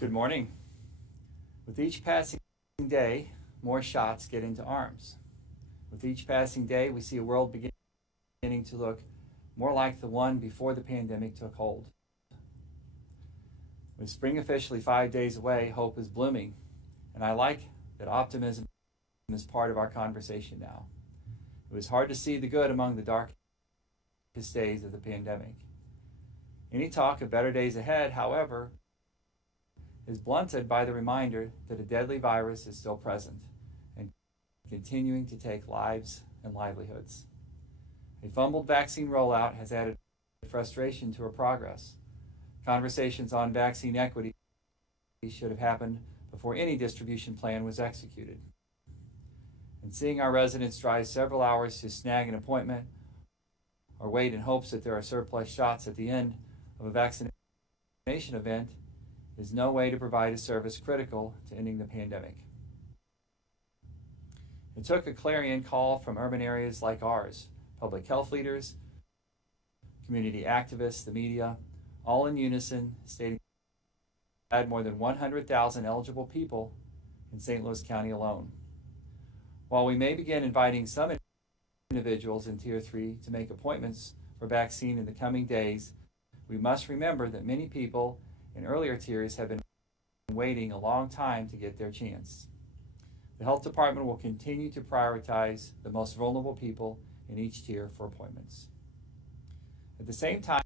Good morning. With each passing day, more shots get into arms. With each passing day, we see a world beginning to look more like the one before the pandemic took hold. With spring officially 5 days away, hope is blooming, and I like that optimism is part of our conversation now. It was hard to see the good among the darkest days of the pandemic. Any talk of better days ahead, however, is blunted by the reminder that a deadly virus is still present and continuing to take lives and livelihoods. A fumbled vaccine rollout has added frustration to our progress. Conversations on vaccine equity should have happened before any distribution plan was executed. And seeing our residents drive several hours to snag an appointment or wait in hopes that there are surplus shots at the end of a vaccination event is no way to provide a service critical to ending the pandemic. It took a clarion call from urban areas like ours, public health leaders, community activists, the media, all in unison stating we had more than 100,000 eligible people in St. Louis County alone. While we may begin inviting some individuals in Tier 3 to make appointments for vaccine in the coming days, we must remember that many people in earlier tiers have been waiting a long time to get their chance. The health department will continue to prioritize the most vulnerable people in each tier for appointments. At the same time,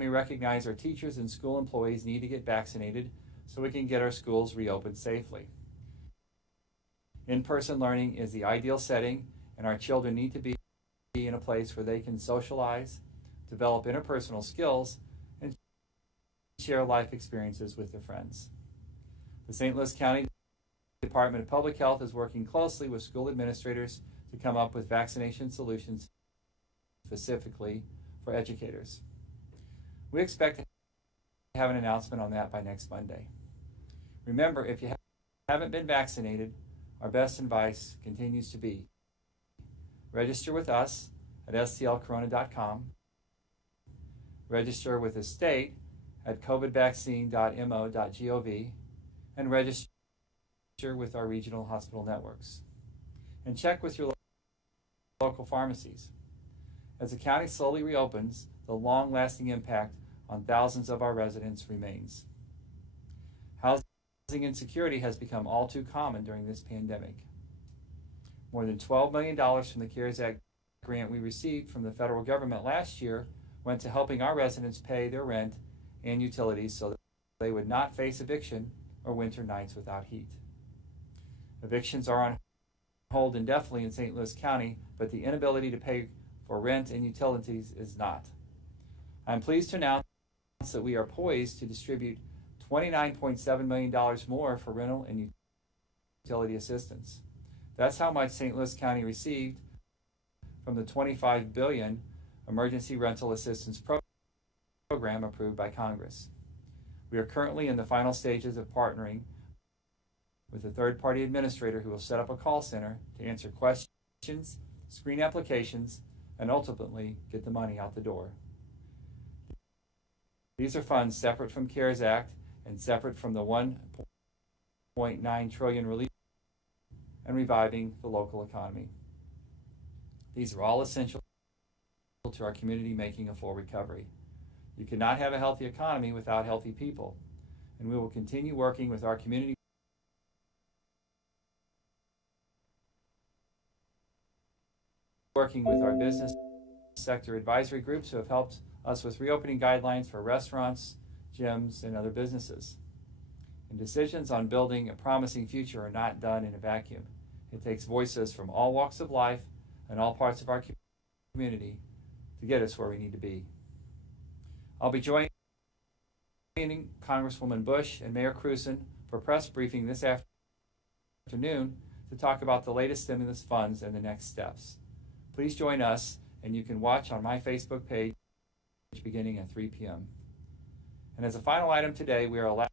we recognize our teachers and school employees need to get vaccinated so we can get our schools reopened safely. In-person learning is the ideal setting, and our children need to be in a place where they can socialize, develop interpersonal skills, and share life experiences with their friends. The St. Louis County Department of Public Health is working closely with school administrators to come up with vaccination solutions specifically for educators. We expect to have an announcement on that by next Monday. Remember, if you haven't been vaccinated, our best advice continues to be register with us at stlcorona.com, register with the state at covidvaccine.mo.gov, and register with our regional hospital networks. And check with your local pharmacies. As the county slowly reopens, the long-lasting impact on thousands of our residents remains. Housing insecurity has become all too common during this pandemic. More than $12 million from the CARES Act grant we received from the federal government last year went to helping our residents pay their rent and utilities so that they would not face eviction or winter nights without heat. Evictions are on hold indefinitely in St. Louis County, but the inability to pay for rent and utilities is not. I'm pleased to announce that we are poised to distribute $29.7 million more for rental and utility assistance. That's how much St. Louis County received from the $25 billion Emergency Rental Assistance Program approved by Congress. We are currently in the final stages of partnering with a third-party administrator who will set up a call center to answer questions, screen applications, and ultimately get the money out the door. These are funds separate from CARES Act and separate from the $1.9 trillion relief and reviving the local economy. These are all essential to our community making a full recovery. You cannot have a healthy economy without healthy people, and we will continue working with our community working with our business sector advisory groups who have helped us with reopening guidelines for restaurants, gyms, and other businesses. And decisions on building a promising future are not done in a vacuum. It takes voices from all walks of life and all parts of our community to get us where we need to be. I'll be joining Congresswoman Bush and Mayor Crewson for a press briefing this afternoon to talk about the latest stimulus funds and the next steps. Please join us, and you can watch on my Facebook page beginning at 3 p.m. And as a final item today, we are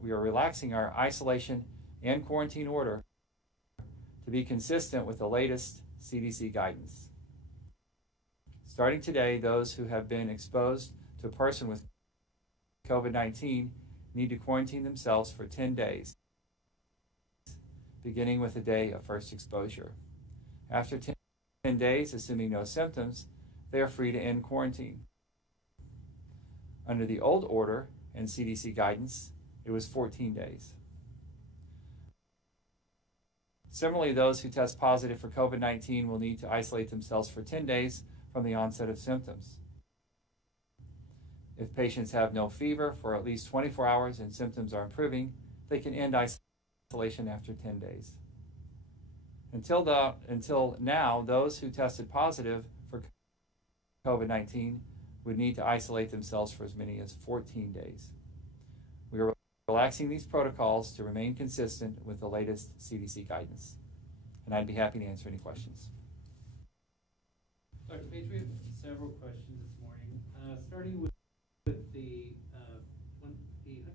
relaxing our isolation and quarantine order to be consistent with the latest CDC guidance. Starting today, those who have been exposed to a person with COVID-19 need to quarantine themselves for 10 days, beginning with the day of first exposure. After 10 days, assuming no symptoms, they are free to end quarantine. Under the old order and CDC guidance, it was 14 days. Similarly, those who test positive for COVID-19 will need to isolate themselves for 10 days from the onset of symptoms. If patients have no fever for at least 24 hours and symptoms are improving, they can end isolation after 10 days. Until now, those who tested positive for COVID-19 would need to isolate themselves for as many as 14 days. We are relaxing these protocols to remain consistent with the latest CDC guidance. And I'd be happy to answer any questions. Dr. Page, we have several questions this morning, starting with the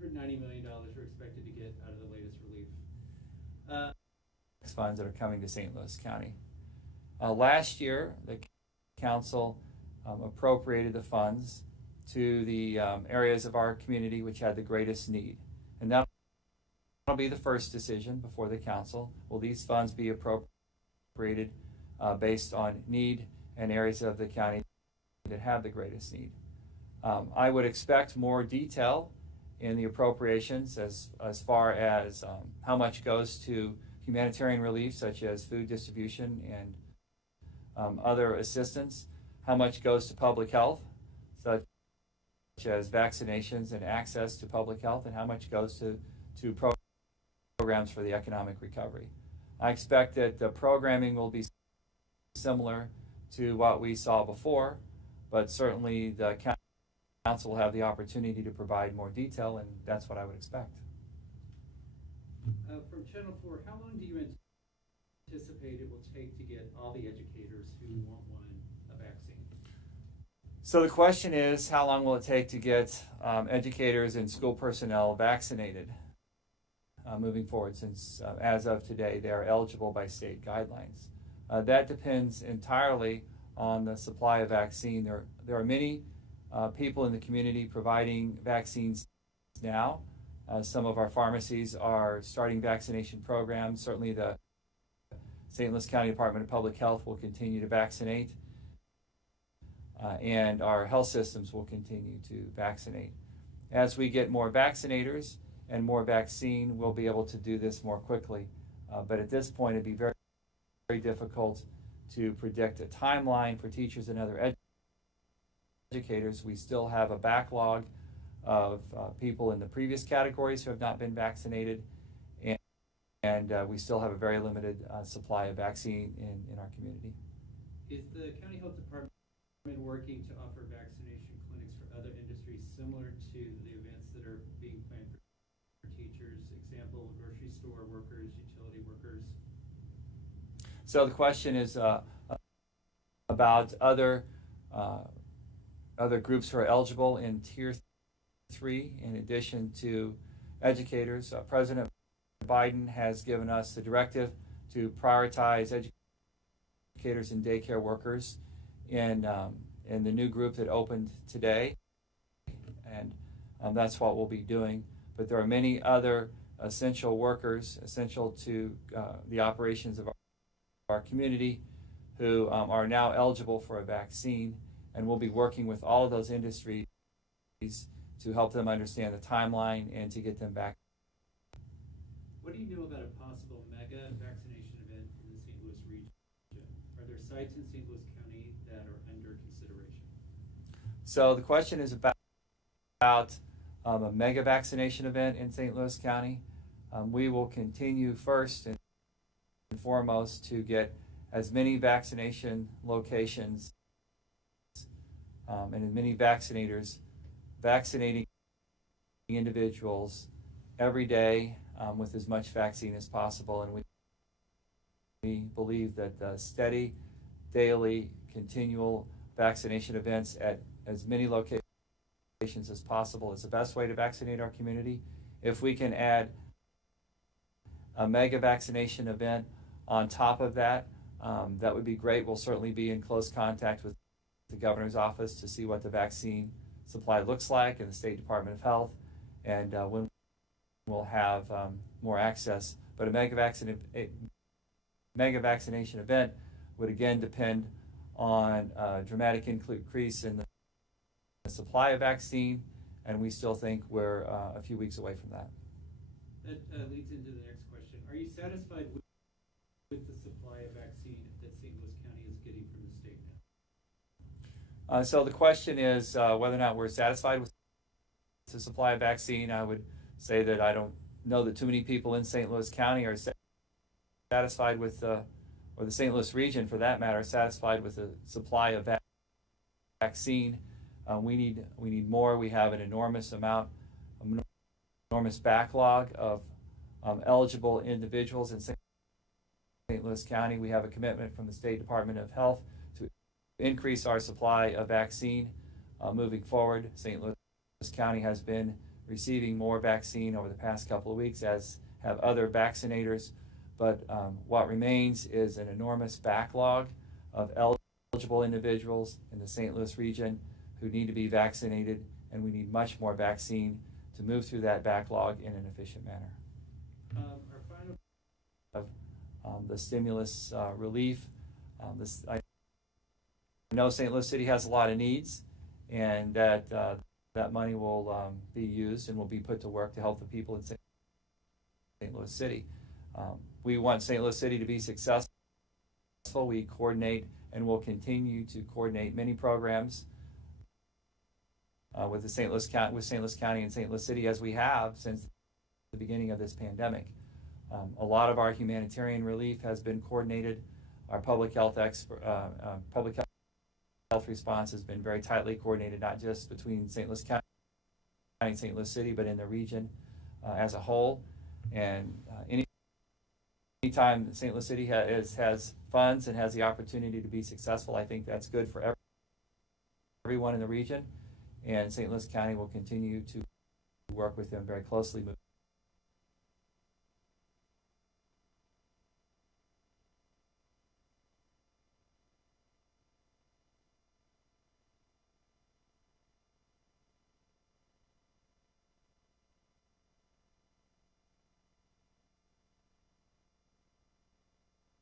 $190 million we're expected to get out of the latest relief. Funds that are coming to St. Louis County. Last year, the council appropriated the funds to the areas of our community which had the greatest need. And that'll be the first decision before the council. Will these funds be appropriated based on need and areas of the county that have the greatest need? I would expect more detail in the appropriations as far as how much goes to humanitarian relief, such as food distribution and other assistance, how much goes to public health, such as vaccinations and access to public health, and how much goes to programs for the economic recovery. I expect that the programming will be similar to what we saw before, but certainly the council will have the opportunity to provide more detail, and that's what I would expect. From Channel 4, how long do you anticipate it will take to get all the educators who want one a vaccine? So the question is, how long will it take to get educators and school personnel vaccinated moving forward, since as of today they are eligible by state guidelines. That depends entirely on the supply of vaccine. There are many people in the community providing vaccines now. Some of our pharmacies are starting vaccination programs. Certainly the St. Louis County Department of Public Health will continue to vaccinate, and our health systems will continue to vaccinate. As we get more vaccinators and more vaccine, we'll be able to do this more quickly. But at this point, it'd be very, very difficult to predict a timeline for teachers and other educators. We still have a backlog of people in the previous categories who have not been vaccinated, and we still have a very limited supply of vaccine in our community. Is the County Health Department working to offer vaccination clinics for other industries similar to the events that are being planned for teachers? Example, grocery store workers, utility workers. So the question is about other groups who are eligible in Tier 3, in addition to educators. President Biden has given us the directive to prioritize educators and daycare workers in the new group that opened today, and that's what we'll be doing. But there are many other essential workers, essential to the operations of our community, who are now eligible for a vaccine, and we'll be working with all of those industries to help them understand the timeline and to get them back. What do you know about a possible mega vaccination event in the St. Louis region? Are there sites in St. Louis County that are under consideration? So the question is about a mega vaccination event in St. Louis County. We will continue first and foremost to get as many vaccination locations and as many vaccinators vaccinating individuals every day with as much vaccine as possible. And we believe that steady, daily, continual vaccination events at as many locations as possible is the best way to vaccinate our community. If we can add a mega vaccination event on top of that, that would be great. We'll certainly be in close contact with the governor's office to see what the vaccine supply looks like, and the State Department of Health. And when will have more access. But a mega vaccination event would again depend on a dramatic increase in the supply of vaccine, and we still think we're a few weeks away from that. That leads into the next question. Are you satisfied with the supply of vaccine that St. Louis County is getting from the state now? So the question is whether or not we're satisfied with the supply of vaccine. I would say that I don't know that too many people in St. Louis County are satisfied with, or the St. Louis region for that matter, satisfied with the supply of vaccine. We need more. We have an enormous backlog of eligible individuals in St. Louis County. We have a commitment from the State Department of Health to increase our supply of vaccine moving forward. St. Louis County has been receiving more vaccine over the past couple of weeks, as have other vaccinators, but what remains is an enormous backlog of eligible individuals in the St. Louis region who need to be vaccinated, and we need much more vaccine to move through that backlog in an efficient manner. Our final the stimulus relief. I know St. Louis City has a lot of needs, and that money will be used and will be put to work to help the people in St. Louis City. We want St. Louis City to be successful. We coordinate and will continue to coordinate many programs with St. Louis County and St. Louis City, as we have since the beginning of this pandemic. A lot of our humanitarian relief has been coordinated. Our public health response has been very tightly coordinated, not just between St. Louis County and St. Louis City, but in the region as a whole. And anytime St. Louis City has funds and has the opportunity to be successful, I think that's good for everyone in the region. And St. Louis County will continue to work with them very closely